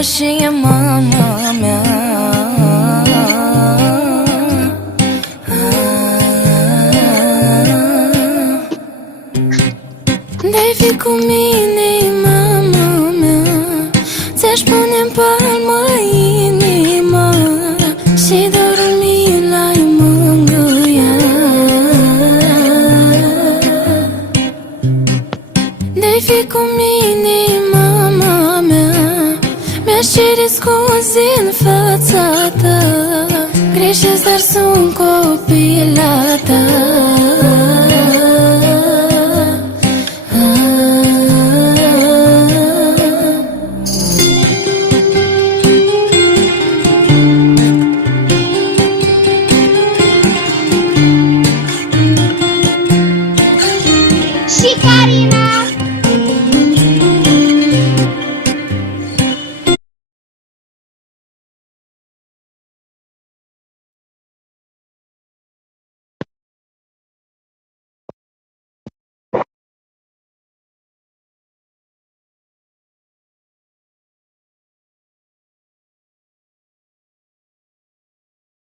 și e mama mea. De-ai fi cu mine, mama mea, ți-aș pune-n palmă inima și dorul mi l-ai mângâia. De-ai fi cu mine, mama mea, mi-aș cere scuze în fața ta. Greșesc, dar sunt copila ta.